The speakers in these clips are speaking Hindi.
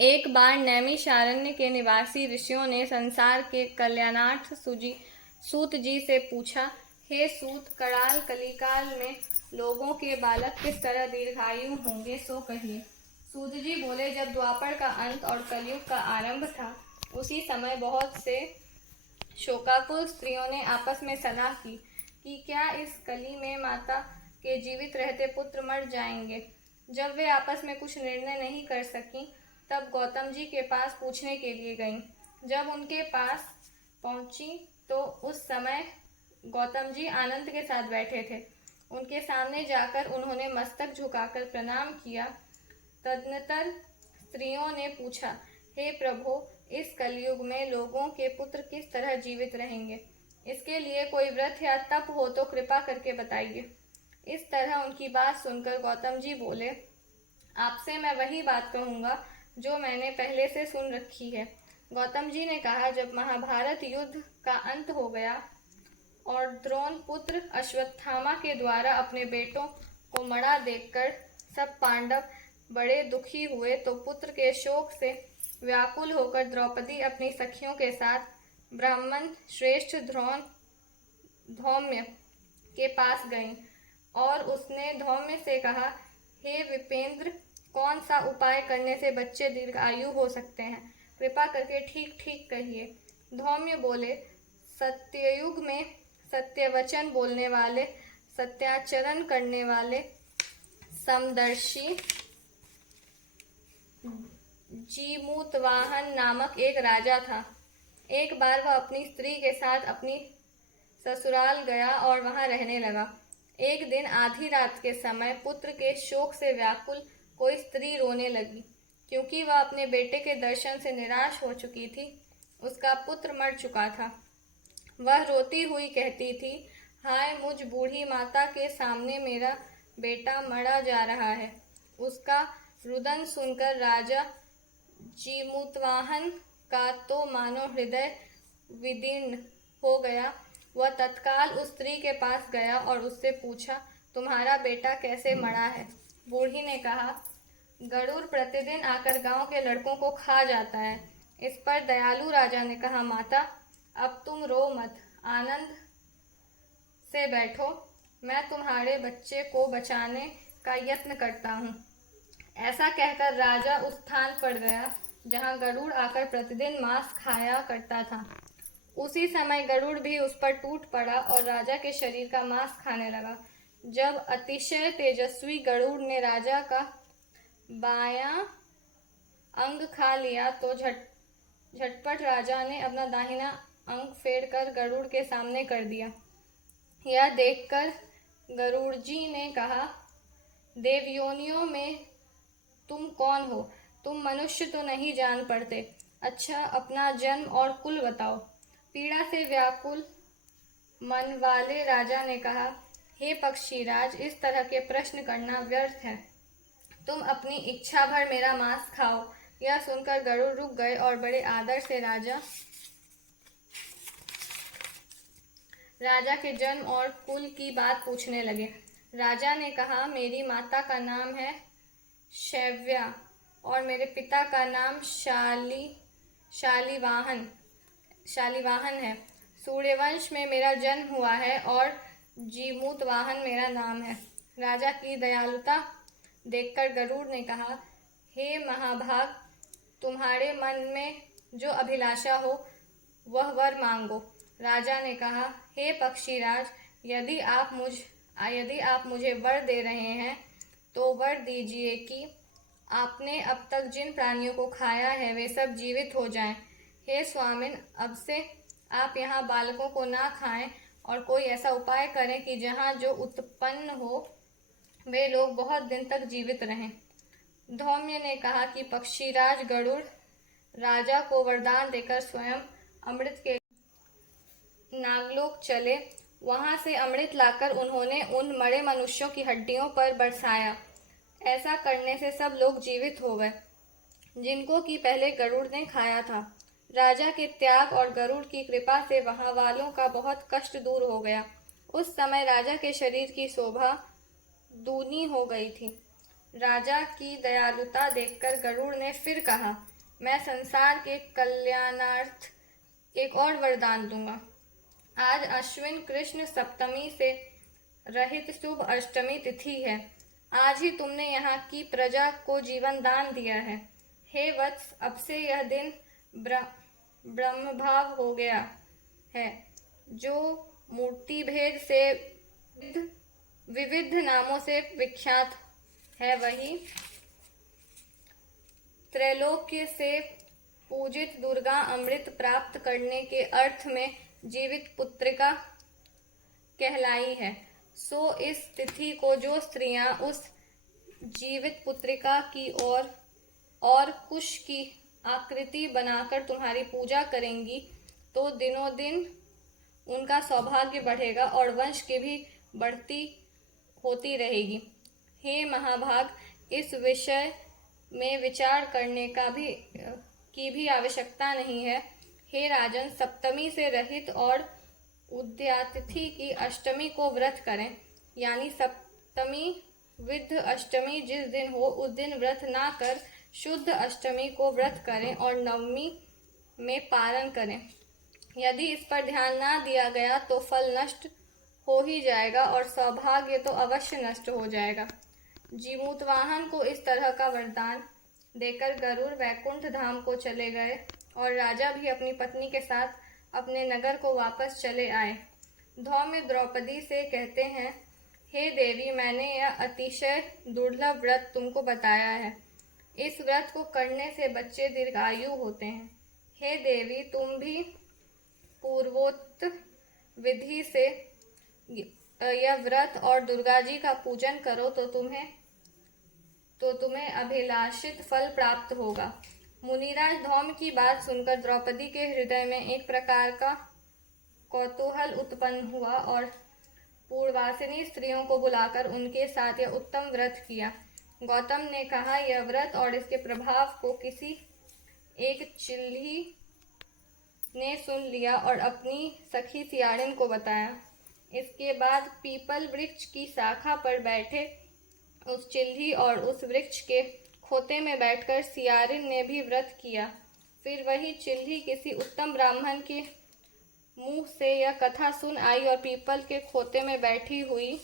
एक बार नैमिषारण्य के निवासी ऋषियों ने संसार के कल्याणार्थ सूत जी से पूछा, हे सूत, कराल कलिकाल में लोगों के बालक किस तरह दीर्घायु होंगे, सो कहिए। सूत जी बोले, जब द्वापर का अंत और कलयुग का आरंभ था, उसी समय बहुत से शोकाकुल स्त्रियों ने आपस में सलाह की कि क्या इस कली में माता के जीवित रहते पुत्र मर जाएंगे। जब वे आपस में कुछ निर्णय नहीं कर सकीं, तब गौतम जी के पास पूछने के लिए गईं। जब उनके पास पहुंची तो उस समय गौतम जी आनंद के साथ बैठे थे। उनके सामने जाकर उन्होंने मस्तक झुकाकर प्रणाम किया। तदनंतर स्त्रियों ने पूछा, हे प्रभु, इस कलयुग में लोगों के पुत्र किस तरह जीवित रहेंगे? इसके लिए कोई व्रत या तप हो तो कृपा करके बताइए। इस तरह उनकी बात सुनकर गौतम जी बोले, आपसे मैं वही बात कहूँगा जो मैंने पहले से सुन रखी है। गौतम जी ने कहा, जब महाभारत युद्ध का अंत हो गया और द्रोण पुत्र अश्वत्थामा के द्वारा अपने बेटों को मरा देखकर सब पांडव बड़े दुखी हुए, तो पुत्र के शोक से व्याकुल होकर द्रौपदी अपनी सखियों के साथ ब्राह्मण श्रेष्ठ धौम्य के पास गईं और उसने धौम्य से कहा, हे विपेंद्र, कौन सा उपाय करने से बच्चे दीर्घायु हो सकते हैं? कृपा करके ठीक ठीक कहिए। धौम्य बोले, सत्ययुग में सत्यवचन बोलने वाले, सत्याचरण करने वाले समदर्शी जीमूतवाहन नामक एक राजा था। एक बार वह अपनी स्त्री के साथ अपनी ससुराल गया और वहां रहने लगा। एक दिन आधी रात के समय पुत्र के शोक से व्याकुल कोई स्त्री रोने लगी, क्योंकि वह अपने बेटे के दर्शन से निराश हो चुकी थी। उसका पुत्र मर चुका था। वह रोती हुई कहती थी, हाय मुझ बूढ़ी माता के सामने मेरा बेटा मरा जा रहा है। उसका रुदन सुनकर राजा जीमूतवाहन का तो मानो हृदय विदीर्ण हो गया। वह तत्काल उस स्त्री के पास गया और उससे पूछा, तुम्हारा बेटा कैसे मरा है? बूढ़ी ने कहा, गरुड़ प्रतिदिन आकर गांव के लड़कों को खा जाता है। इस पर दयालु राजा ने कहा, माता, अब तुम रो मत, आनंद से बैठो, मैं तुम्हारे बच्चे को बचाने का यत्न करता हूँ। ऐसा कहकर राजा उस स्थान पर गया जहाँ गरुड़ आकर प्रतिदिन मांस खाया करता था। उसी समय गरुड़ भी उस पर टूट पड़ा और राजा के शरीर का मांस खाने लगा। जब अतिशय तेजस्वी गरुड़ ने राजा का बायां अंग खा लिया तो झटपट राजा ने अपना दाहिना अंग फेरकर गरुड़ के सामने कर दिया। यह देखकर गरुड़ जी ने कहा, देवयोनियों में तुम कौन हो? तुम मनुष्य तो नहीं जान पड़ते। अच्छा, अपना जन्म और कुल बताओ। पीड़ा से व्याकुल मन वाले राजा ने कहा, हे पक्षीराज, इस तरह के प्रश्न करना व्यर्थ है। तुम अपनी इच्छा भर मेरा मांस खाओ। यह सुनकर गरुड़ रुक गए और बड़े आदर से राजा के जन्म और कुल की बात पूछने लगे। राजा ने कहा, मेरी माता का नाम है शैव्या और मेरे पिता का नाम शालिवाहन है। सूर्यवंश में मेरा जन्म हुआ है और जीमूतवाहन मेरा नाम है। राजा की दयालुता देखकर गरुड़ ने कहा, हे महाभाग, तुम्हारे मन में जो अभिलाषा हो वह वर मांगो। राजा ने कहा, हे पक्षीराज, यदि आप मुझे वर दे रहे हैं तो वर दीजिए कि आपने अब तक जिन प्राणियों को खाया है वे सब जीवित हो जाएं। हे स्वामिन, अब से आप यहाँ बालकों को ना खाएं और कोई ऐसा उपाय करें कि जहाँ जो उत्पन्न हो वे लोग बहुत दिन तक जीवित रहें। धौम्य ने कहा कि पक्षीराज गरुड़ राजा को वरदान देकर स्वयं अमृत के नागलोक चले। वहां से अमृत लाकर उन्होंने उन मरे मनुष्यों की हड्डियों पर बरसाया। ऐसा करने से सब लोग जीवित हो गए जिनको कि पहले गरुड़ ने खाया था। राजा के त्याग और गरुड़ की कृपा से वहां वालों का बहुत कष्ट दूर हो गया। उस समय राजा के शरीर की शोभा दूनी हो गई थी। राजा की दयालुता देखकर गरुड़ ने फिर कहा, मैं संसार के कल्याणार्थ एक और वरदान दूंगा। आज अश्विन कृष्ण सप्तमी से रहित शुभ अष्टमी तिथि है। आज ही तुमने यहाँ की प्रजा को जीवन दान दिया है। हे वत्स, अब से यह दिन ब्रह्मभाव हो गया है। जो मूर्ति भेद से विविध नामों से विख्यात है, वही त्रैलोक्य से पूजित दुर्गा अमृत प्राप्त करने के अर्थ में जीवित पुत्रिका कहलाई है। सो इस तिथि को जो स्त्रियां उस जीवित पुत्रिका की और कुश की आकृति बनाकर तुम्हारी पूजा करेंगी, तो दिनों दिन उनका सौभाग्य बढ़ेगा और वंश की भी बढ़ती होती रहेगी। हे महाभाग, इस विषय में विचार करने की भी आवश्यकता नहीं है। हे राजन, सप्तमी से रहित और उदयातिथि की अष्टमी को व्रत करें, यानी सप्तमी विद्ध अष्टमी जिस दिन हो उस दिन व्रत ना कर शुद्ध अष्टमी को व्रत करें और नवमी में पारण करें। यदि इस पर ध्यान ना दिया गया तो फल नष्ट हो ही जाएगा और सौभाग्य तो अवश्य नष्ट हो जाएगा। जीमूतवाहन को इस तरह का वरदान देकर गरुड़ वैकुंठ धाम को चले गए और राजा भी अपनी पत्नी के साथ अपने नगर को वापस चले आए। धौम्य द्रौपदी से कहते हैं, हे देवी, मैंने यह अतिशय दुर्लभ व्रत तुमको बताया है। इस व्रत को करने से बच्चे दीर्घायु होते हैं। हे देवी, तुम भी पूर्वोक्त विधि से यह व्रत और दुर्गा जी का पूजन करो तो तुम्हें अभिलाषित फल प्राप्त होगा। मुनिराज धौम्य की बात सुनकर द्रौपदी के हृदय में एक प्रकार का कौतूहल उत्पन्न हुआ और पूर्वासिनी स्त्रियों को बुलाकर उनके साथ यह उत्तम व्रत किया। गौतम ने कहा, यह व्रत और इसके प्रभाव को किसी एक चिल्ही ने सुन लिया और अपनी सखी सियारिन को बताया। इसके बाद पीपल वृक्ष की शाखा पर बैठे उस चिल्ही और उस वृक्ष के खोते में बैठकर सियारिन ने भी व्रत किया। फिर वही चिल्ही किसी उत्तम ब्राह्मण के मुंह से यह कथा सुन आई और पीपल के खोते में बैठी हुई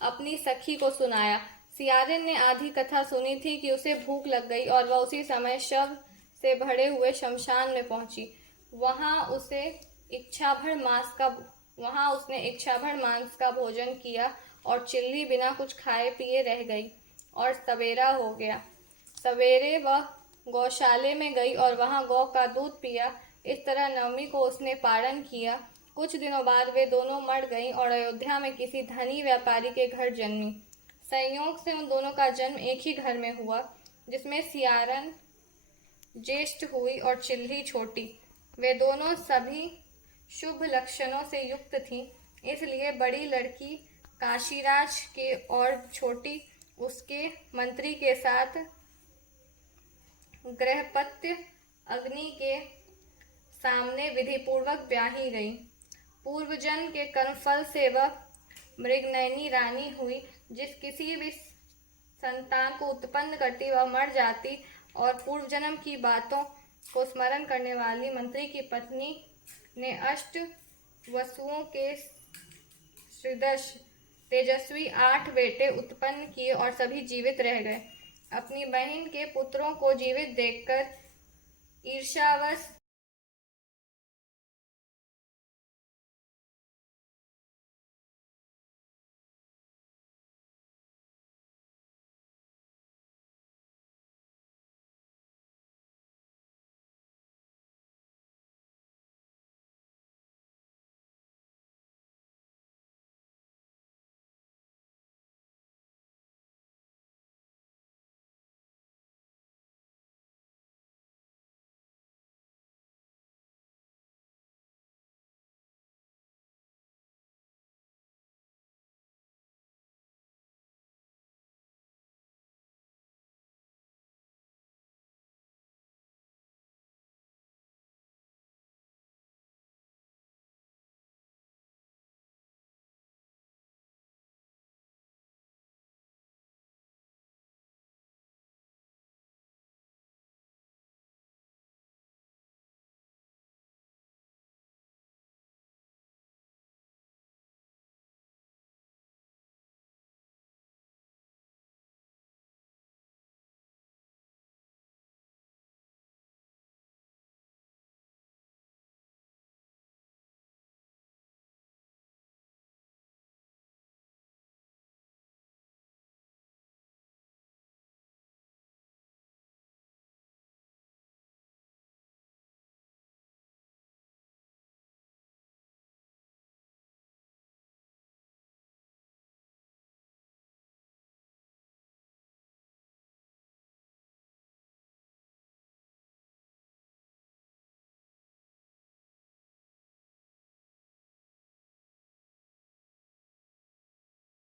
अपनी सखी को सुनाया। सियारिन ने आधी कथा सुनी थी कि उसे भूख लग गई और वह उसी समय शव से भरे हुए शमशान में पहुंची। वहां उसने इच्छाभर मांस का भोजन किया और चिल्ली बिना कुछ खाए पिए रह गई और सवेरा हो गया। सवेरे वह गौशाले में गई और वहां गौ का दूध पिया। इस तरह नवमी को उसने पारण किया। कुछ दिनों बाद वे दोनों मर गईं और अयोध्या में किसी धनी व्यापारी के घर जन्मी। संयोग से उन दोनों का जन्म एक ही घर में हुआ, जिसमें सियारन ज्येष्ठ हुई और चिल्ली छोटी। वे दोनों सभी शुभ लक्षणों से युक्त थीं, इसलिए बड़ी लड़की काशीराज के और छोटी उसके मंत्री के साथ गृहपत्य अग्नि के सामने विधिपूर्वक ब्याही गई। पूर्वजन्म के कर्मफल से वह मृगनयनी रानी हुई। जिस किसी भी संतान को उत्पन्न करती वह मर जाती और पूर्व जन्म की बातों को स्मरण करने वाली मंत्री की पत्नी ने अष्ट वसुओं के सदृश तेजस्वी 8 बेटे उत्पन्न किए और सभी जीवित रह गए। अपनी बहन के पुत्रों को जीवित देखकर ईर्ष्यावश